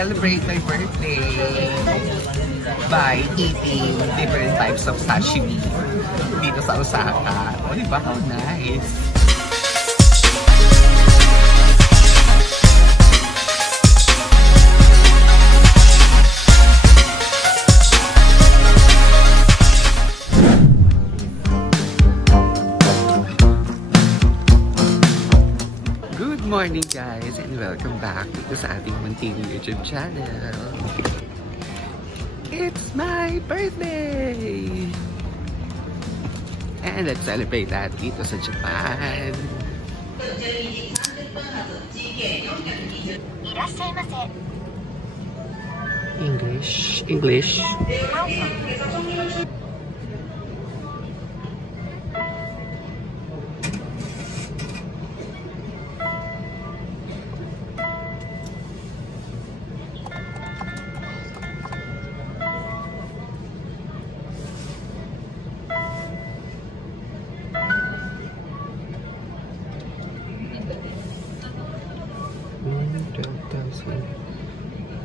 celebrate my birthday by eating different types of sashimi dito sa Osaka. O, diba? How nice! Good morning guys and welcome back to sa ating munting YouTube channel. It's my birthday! And let's celebrate that dito sa Japan. English.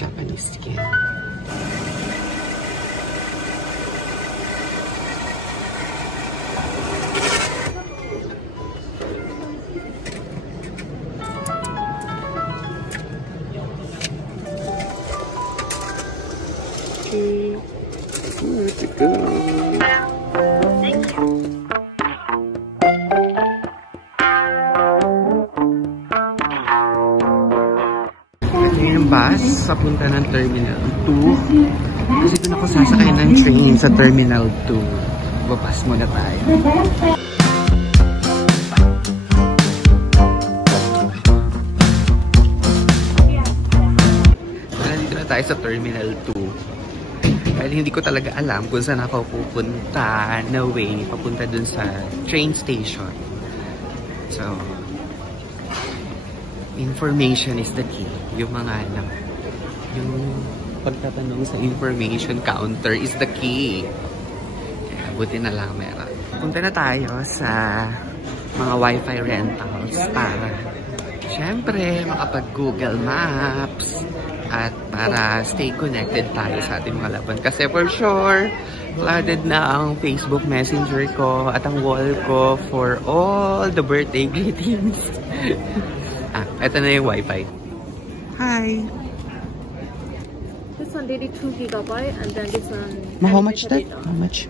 Japanese skin. Okay, where to go? Thank you. Bus papunta ng Terminal 2 kasi doon ako sasakay ng train sa Terminal 2. Bapas muna tayo. Nandito na tayo sa Terminal 2 dahil hindi ko talaga alam kung saan ako pupunta na way papunta dun sa train station. So information is the key. Yung pagtatanong sa information counter is the key. Kaya buti na lang meron. Punta na tayo sa mga wifi rentals para syempre makapag-Google Maps at para stay connected tayo sa ating mga laban. Kasi for sure, flooded na ang Facebook Messenger ko at ang wall ko for all the birthday greetings. Ito na yung wifi. Hi! This one really 2 GB and then this one... How much that? How much?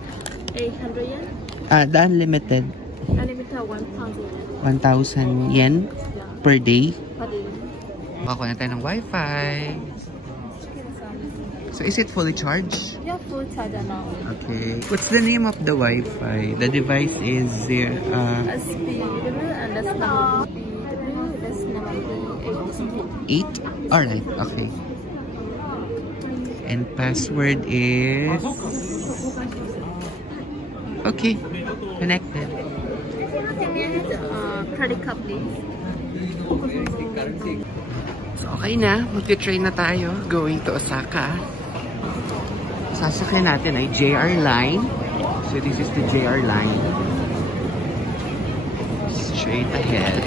800 yen. The unlimited? Unlimited 1,000 yen. 1,000 yen per day? Per day. Makakuha na tayo ng wifi. So is it fully charged? Yeah, full charge now. Okay. What's the name of the wifi? The device is there. SPW and that's number 8? Alright, okay. And password is... Okay, connected. Credit card please. So okay na, magti-train na tayo going to Osaka. Sasakyan natin ay JR Line. So this is the JR Line. Straight ahead.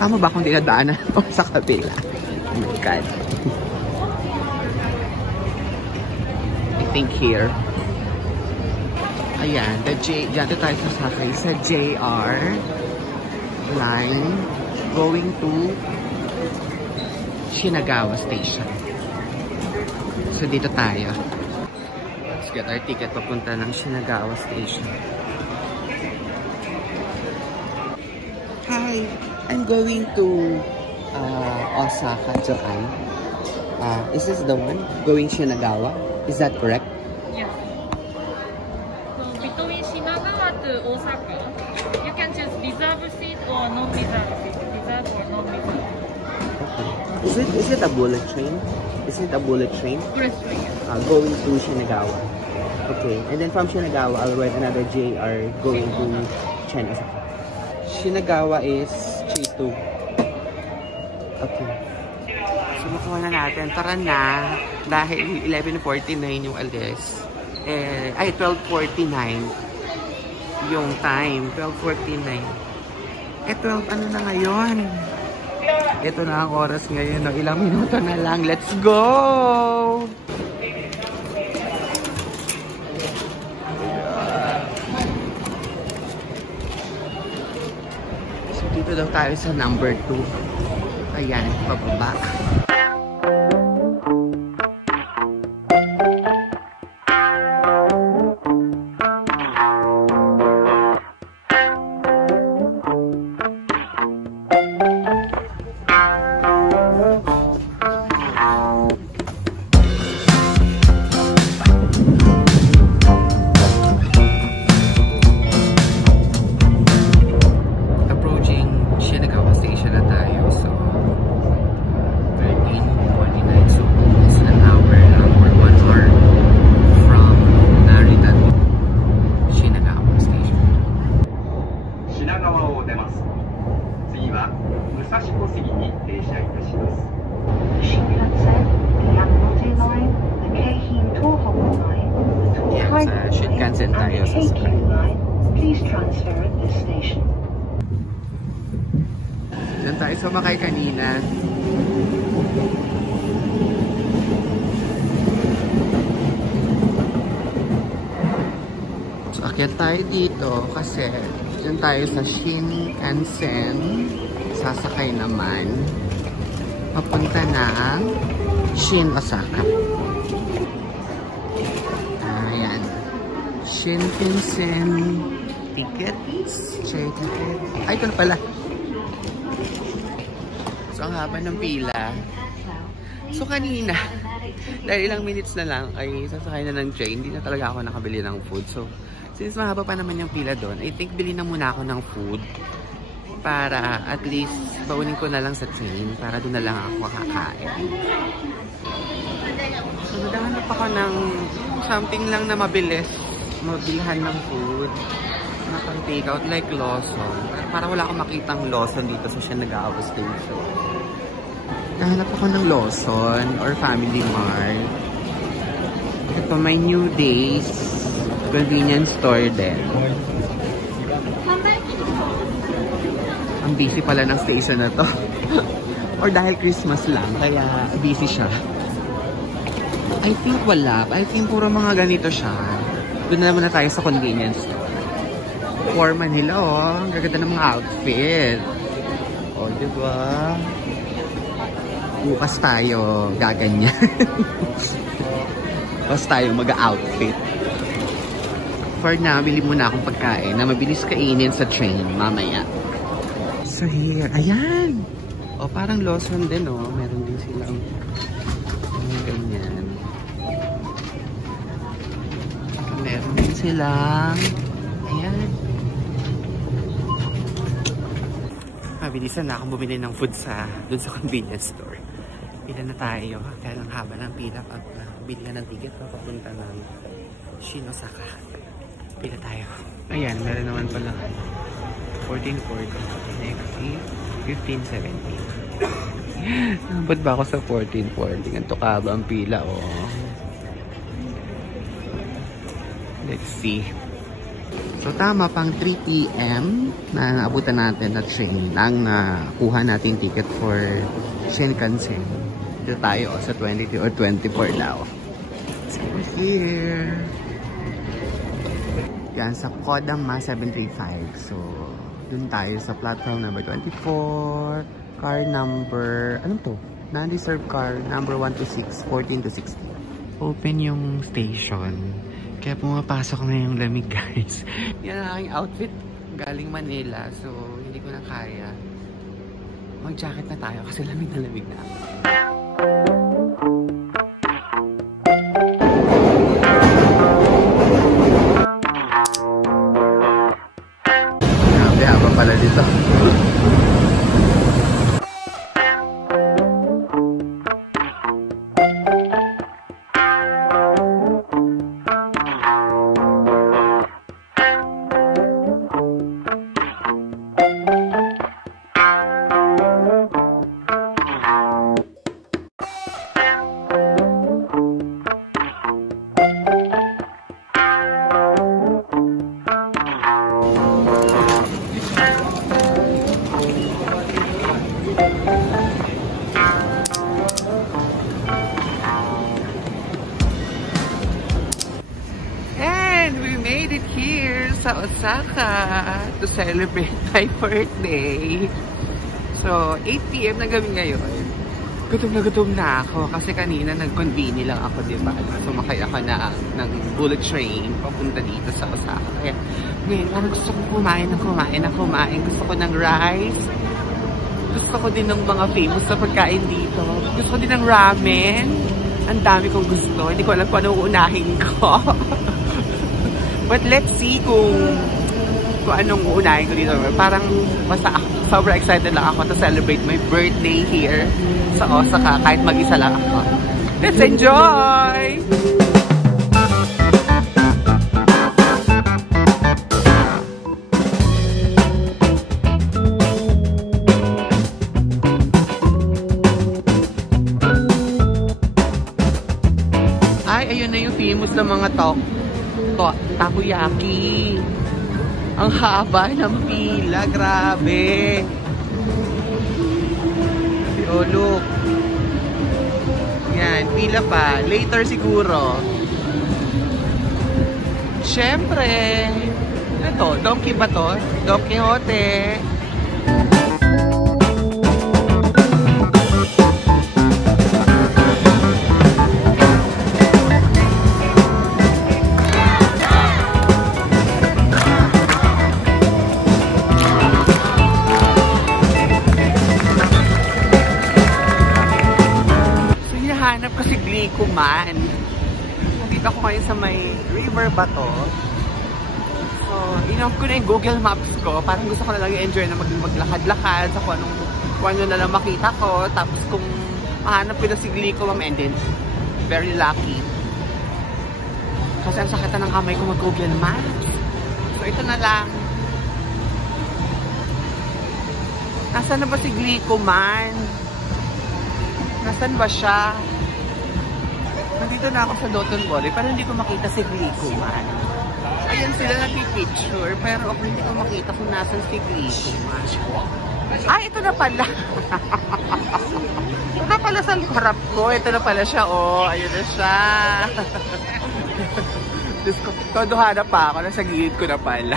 Tama ba kung dinadaanan o sa kabila? Oh my God. I think here. Ayan, dyan tayo sasakay sa JR Line going to Shinagawa Station. So dito tayo. Let's get our ticket papunta ng Shinagawa Station. Hi! I'm going to Osaka, Japan. Is this the one? Going Shinagawa? Is that correct? Yes. So between Shinagawa to Osaka, you can choose reserved seat or non-reserved seat. Reserved or non-reserved. Okay. Is it a bullet train? Is it a bullet train? Bullet train. Going to Shinagawa. Okay. And then from Shinagawa, I'll ride another JR going to Chen, Osaka. Shinagawa is 3-2. Okay. So, makuha na natin. Tara na. Dahil 11:49 yung alis. Ay, 12:49 yung time. 12:49. 12 ano na ngayon? Ito na ang oras ngayon. No? Ilang minuto na lang. Let's go! So, dito daw tayo sa number 2. Ayan, pababa. Shinkansen tayo sa Please transfer at this station. Diyan tayo sumakay kanina. So, akyat tayo dito kasi diyan tayo sa Shinkansen. Sasakay naman. Papunta ng Shin Osaka. Ayan. Shinkansen tickets. Check ticket. Ay, ito na pala. So, ang haba ng pila. So, kanina, dahil ilang minutes na lang, ay sasakay na ng train. Hindi na talaga ako nakabili ng food. So, since mahaba pa naman yung pila doon, I think bili na muna ako ng food para at least baunin ko na lang sa train para doon na lang ako kakain. So, naghahanap ako ng something lang na mabilis. Mabilhan ng food. Na pang take out like Lawson. Para wala akong makitang Lawson dito sa Shinagawa Station. Naghahanap ako ng Lawson or Family Mart. Ito may New Days convenience store din. Ang busy pala ng station na to. Or dahil Christmas lang, kaya busy siya. I think wala. I think puro mga ganito siya. Doon na muna tayo sa convenience store. Forma nila, oh. Ang gaganda ng mga outfit. O, diba? Bukas tayo gaganyan. Bukas tayo mag-outfit. For now, bili muna akong pagkain na mabilis kainin sa train mamaya. So here, ayan! O, parang Lawson din, oh. Meron din silang ganyan. Meron din silang ayan. Mabilisan na akong bumili ng food dun sa convenience store. Pila na tayo. Kaya lang haba ng pila pag bili ng ticket papunta ng Shin Osaka. Pila tayo. Ayan, meron naman pala 1440, 1570. Ba't ba ako sa 1440? Ganito ka ba ang pila, oh? Let's see. So, tama pang 3 PM na naabutan natin na train lang na kuha natin ticket for Shinkansen. Dito tayo sa 22 or 24 now. So, here. Yan, sa Kodama 735. So, dun tayo sa platform number 24. Car number, ano to? Non-reserved car number 126, 14 to 16. Open yung station. Kaya pumapasok na yung lamig, guys. Yan ang aking outfit galing Manila. So, hindi ko na kaya. Mag-jacket na tayo kasi lamig na lamig na. Grabe, haba pala dito. Osaka to celebrate my birthday. So, 8 PM na gabi ngayon. Gutom na ako kasi kanina nag-convene lang ako, diba? Sumakay ako ng bullet train papunta dito sa Osaka. Kaya ngayon, parang gusto ko kumain. Gusto ko ng rice. Gusto ko din ng mga famous na pagkain dito. Gusto ko din ng ramen. Ang dami kong gusto. Hindi ko alam kung anong uunahin ko. But let's see kung anong uunahin ko dito. Parang basta sobrang excited lang ako to celebrate my birthday here sa Osaka kahit mag-isa lang ako. Let's enjoy! Ay, ayun na yung famous na mga takoyaki. Ang haba ng pila, grabe. Oh, look. Yan, pila pa. Later siguro. Siyempre. Ano to? Donkey ba to? Don Quixote. Hanap kasi Glicoman. Dito ako ngayon sa may river ba to? So, inoff ko na yung Google Maps ko. Parang gusto ko na lang i-enjoy na maglakad-lakad sa kung ano na lang makita ko. Tapos kung mahanap ko na si Glicoman, and then very lucky. Kasi ang sakit na ng kamay ko mag-Google Maps. So, ito na lang. Nasaan na ba si Glicoman? Nasaan ba siya? Nandito na ako sa Doton Valley, pero hindi ko makita si Glicoman. Ayan sila nagpipicture, pero ako hindi ko makita kung nasan si Glicoman. Ay, ito na pala. Ito na pala sa harap ko. Ito na pala siya, oh. Ayun na siya. Todohana pa ako. Nasa gilid ko na pala.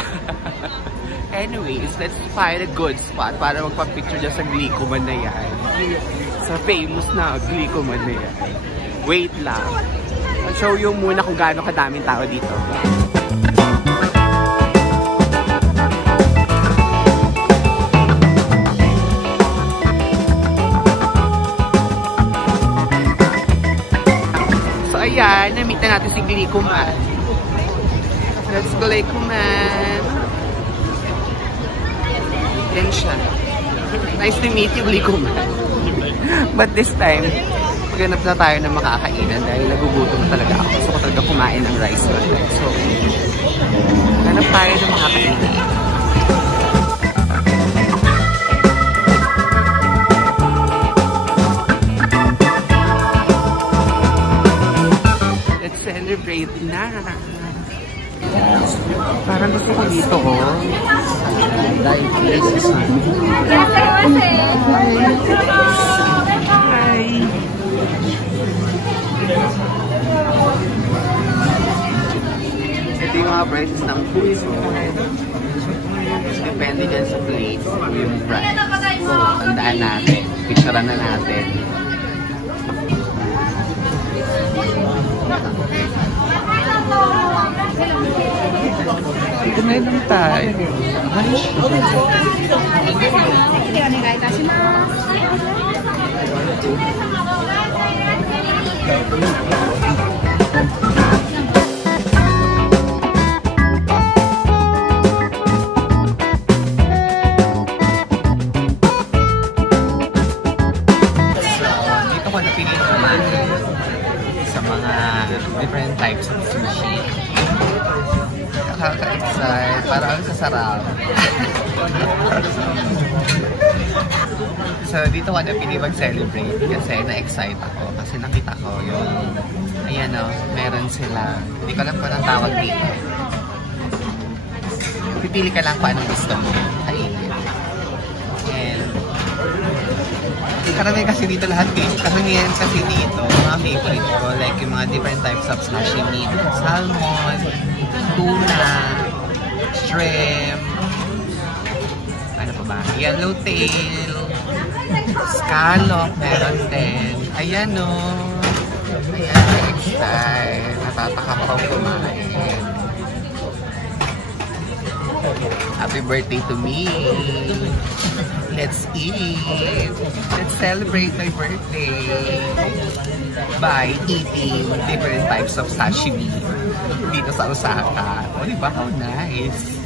Anyways, let's find a good spot para magpa-picture dyan sa Glicoman na yan. Sa famous na Glicoman na yan. Wait lang. I'll show you muna kung gaano kadaming tao dito. So ayan, na-meet na natin si Glicoman. Let's go Glicoman. Yan siya. Nice to meet you, Glicoman. But this time, maghanap na tayo ng makakainan dahil nagugutom na talaga ako. Gusto ko talaga kumain ng rice na tayo. So, hanap tayo ng makakainan. Let's celebrate na. Parang gusto ko dito, oh. Dahil places. Hi! Ito yung mga prices ng food. So, depende dyan sa plate yung price. So, tandaan natin. Picturean na natin. Kumain lang tayo. Dito ko napili kumain sa mga different types of sushi. Nakaka-excite. Parang ang sasarap. So, dito ko napili mag-celebrate kasi na-excite ako. Kasi nakita ko yung, ayan o, meron sila. Hindi ko alam kung anong tawag dito. Pipili ka lang kung anong gusto mo. Kainin. And, karami kasi dito lahat dito. Karamihan kasi dito, mga favorite ko. Like yung mga different types of sashimi. Salmon, tuna, shrimp. Ano pa ba? Yellowtail. Scallop. Meron din. Ayan o. Ayan, next time. Natatakap akong kumain. Happy birthday to me. Let's eat. Let's celebrate my birthday by eating different types of sashimi dito sa Osaka. O, diba? How nice.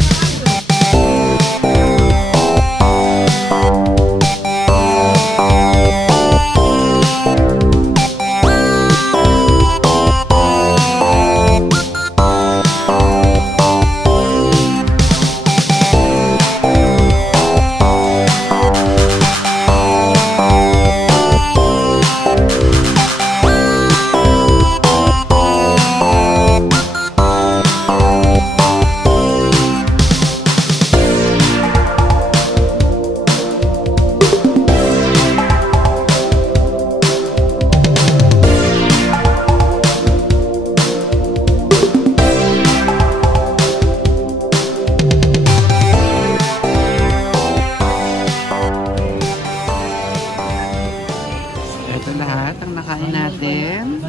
Nakain natin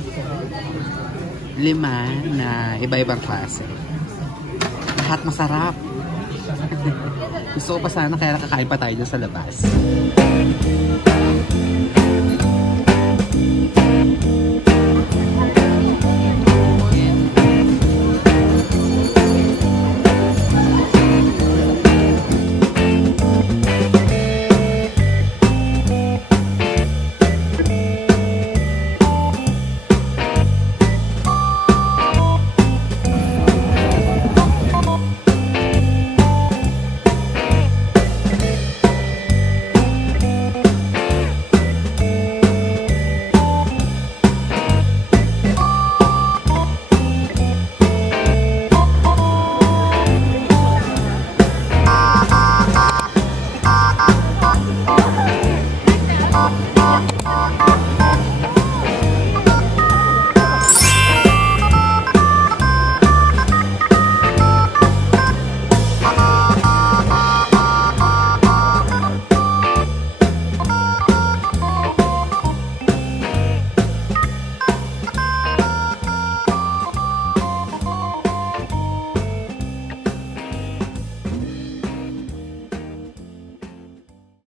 5 na iba-ibang klase. Lahat masarap. Gusto ko pa sana kaya nakakain pa tayo dyan sa labas.